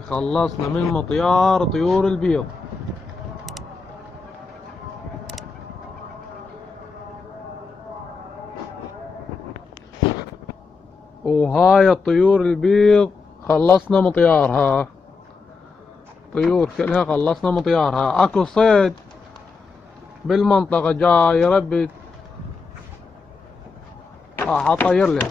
خلصنا من مطيار طيور البيض. وهاي الطيور البيض خلصنا مطيارها. طيور كلها خلصنا مطيارها. اكو صيد بالمنطقة جاي يربي، راح اطير له.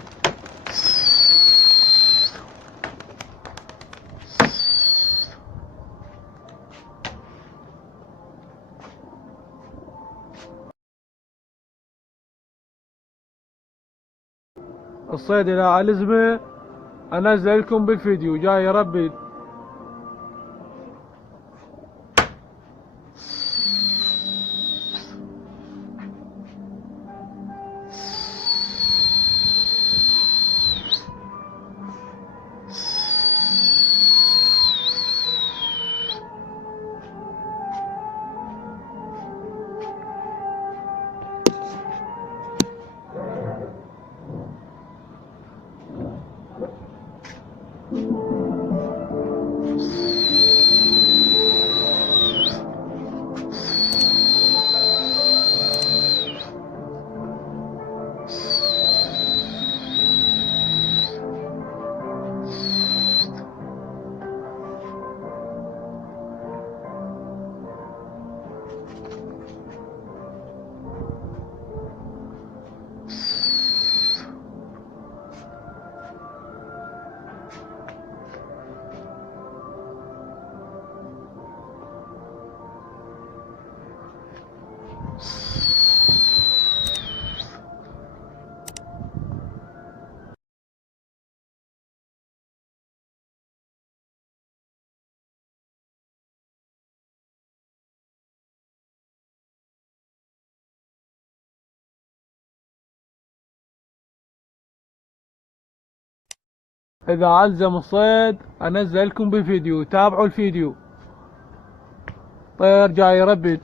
الصيد اللي على الزمة انزل لكم بالفيديو. جاي يربي. اذا علزم الصيد انزل لكم بالفيديو. تابعوا الفيديو. طير جاي يربد.